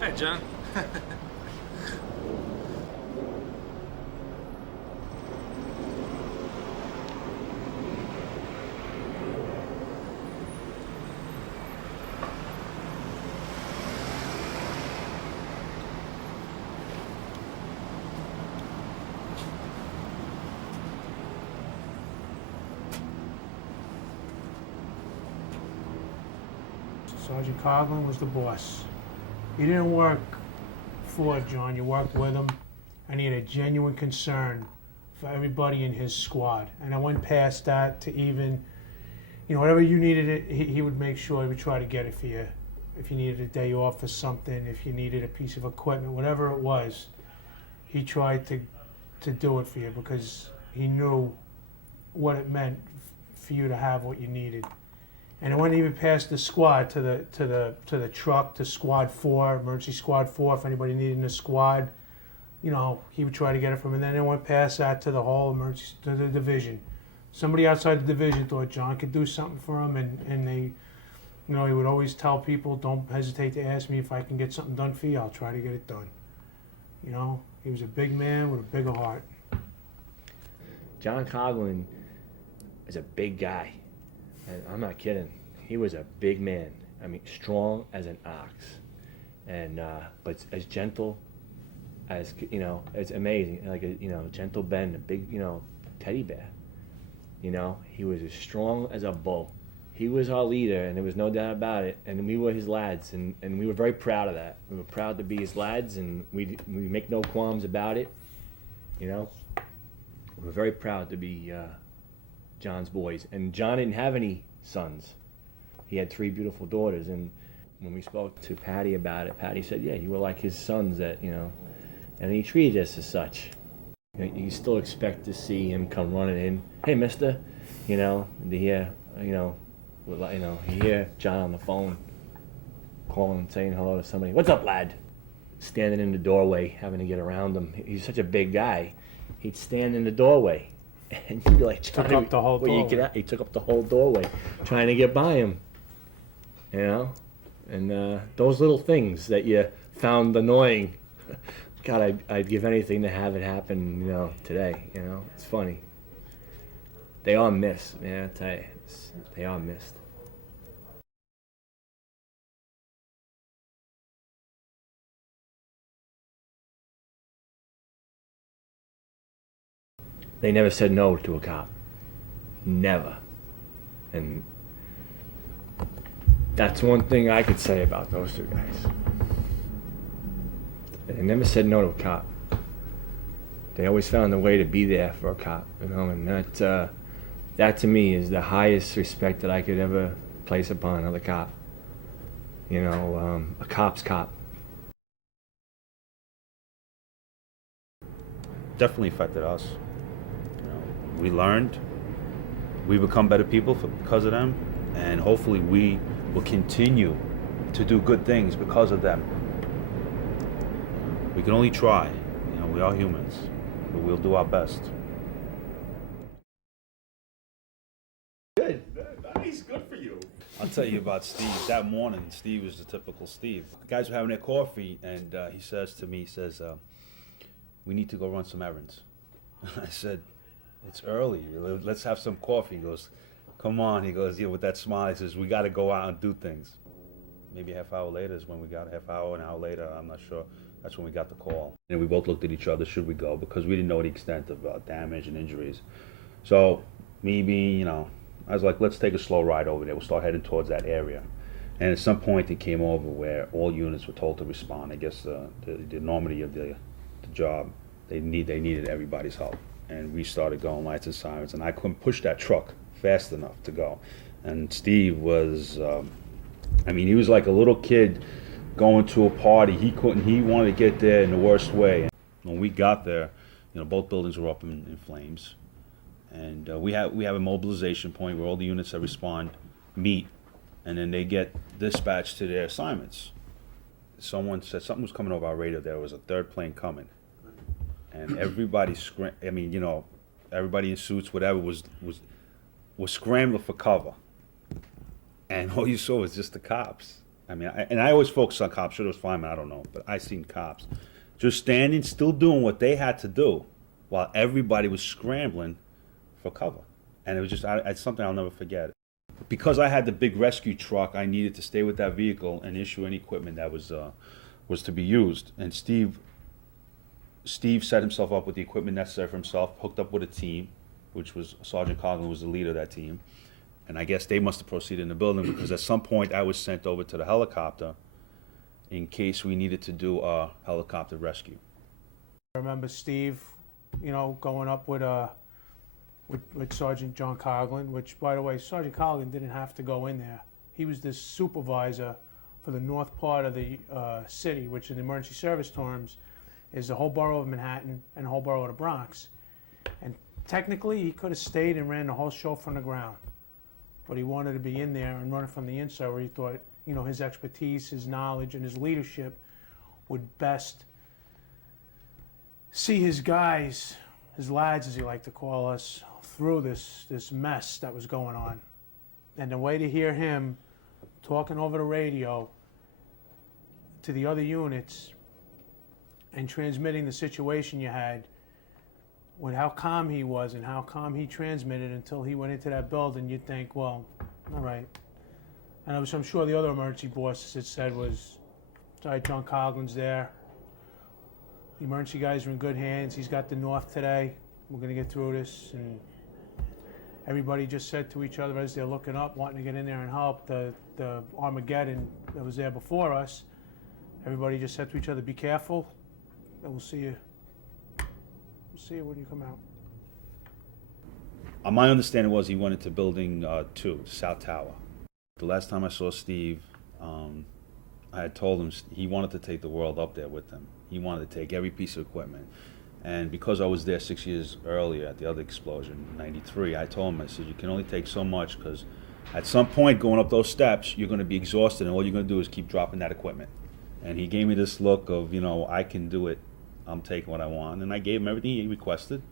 Hey, John. Sergeant Coughlin was the boss. You didn't work for John, you worked with him, and he had a genuine concern for everybody in his squad. And I went past that to even, whatever you needed it, he would make sure he would try to get it for you. If you needed a day off or something, if you needed a piece of equipment, whatever it was, he tried to do it for you because he knew what it meant for you to have what you needed. And it went even past the squad to the truck, to Squad 4, Emergency Squad 4, if anybody needed a squad, he would try to get it from him. And then it went past that to the whole emergency, to the division. Somebody outside the division thought John could do something for him, and they, he would always tell people, don't hesitate to ask me if I can get something done for you, I'll try to get it done. He was a big man with a big heart. John Coughlin is a big guy. And I'm not kidding. He was a big man. I mean, strong as an ox, and but as gentle as it's amazing. Like a gentle Ben, a big teddy bear. He was as strong as a bull. He was our leader, and there was no doubt about it. And we were his lads, and we were very proud of that. We were proud to be his lads, and we make no qualms about it. We were very proud to be John's boys. And John didn't have any sons. He had 3 beautiful daughters, and when we spoke to Patty about it, Patty said, yeah, you were like his sons and he treated us as such. You still expect to see him come running in, hey mister, to hear, you hear John on the phone calling and saying hello to somebody, what's up lad? Standing in the doorway, having to get around him. He's such a big guy, he'd stand in the doorway. And you'd be like, took up the whole doorway. He took up the whole doorway, trying to get by him. And those little things that you found annoying, God, I'd give anything to have it happen, today. It's funny. They are missed, man. I tell you, they are missed. They never said no to a cop. Never. And that's one thing I could say about those 2 guys. They never said no to a cop. They always found a way to be there for a cop, and that to me is the highest respect that I could ever place upon another cop. A cop's cop. Definitely affected us. We learned, we become better people because of them, and hopefully we will continue to do good things because of them. We can only try, we are humans, but we'll do our best. Good. Nice. Good for you. I'll tell you about Steve. That morning, Steve was the typical Steve. The guys were having their coffee, and he says to me, we need to go run some errands. I said, it's early. Let's have some coffee. He goes, come on. He goes, with that smile, he says, we got to go out and do things. Maybe a half hour later is when we got an hour later, I'm not sure. That's when we got the call. And we both looked at each other, should we go? Because we didn't know the extent of damage and injuries. So, me being, I was like, let's take a slow ride over there. We'll start heading towards that area. And at some point, it came over where all units were told to respond. I guess the enormity of the job, they needed everybody's help. And we started going lights and sirens, and I couldn't push that truck fast enough to go. And Steve was, he was like a little kid going to a party. He wanted to get there in the worst way. When we got there, both buildings were up in flames. And we have a mobilization point where all the units that respond meet, and then they get dispatched to their assignments. Someone said something was coming over our radio. There was a 3rd plane coming. And everybody everybody in suits, whatever, was scrambling for cover. And all you saw was just the cops. I mean, I always focus on cops. Sure, it was firemen, I don't know, but I seen cops just standing, still doing what they had to do, while everybody was scrambling for cover. And it was just it's something I'll never forget. Because I had the big rescue truck, I needed to stay with that vehicle and issue any equipment that was to be used. And Steve set himself up with the equipment necessary for himself, hooked up with a team, which was Sergeant Coughlin was the leader of that team. And I guess they must have proceeded in the building, because at some point I was sent over to the helicopter in case we needed to do a helicopter rescue. I remember Steve, going up with Sergeant John Coughlin, which, by the way, Sergeant Coughlin didn't have to go in there. He was the supervisor for the north part of the city, which in emergency service terms is the whole borough of Manhattan and the whole borough of the Bronx. And technically, he could have stayed and ran the whole show from the ground. But he wanted to be in there and run it from the inside, where he thought, his expertise, his knowledge, and his leadership would best see his guys, his lads as he liked to call us, through this mess that was going on. And the way to hear him talking over the radio to the other units and transmitting the situation you had, with how calm he was and how calm he transmitted until he went into that building, you'd think, well, all right. And I'm sure the other emergency bosses had said was, sorry, John Coughlin's there. The emergency guys are in good hands. He's got the North today. We're going to get through this. And everybody just said to each other as they're looking up, wanting to get in there and help, the Armageddon that was there before us, everybody just said to each other, be careful, and we'll see you. We'll see you when you come out. My understanding was he went into building 2, South Tower. The last time I saw Steve, I had told him he wanted to take the world up there with him. He wanted to take every piece of equipment. And because I was there 6 years earlier at the other explosion, in '93, I told him, I said, you can only take so much, because at some point going up those steps, you're going to be exhausted, and all you're going to do is keep dropping that equipment. And he gave me this look of, I can do it. I'm taking what I want. And I gave him everything he requested,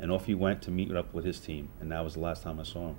and off he went to meet up with his team. And that was the last time I saw him.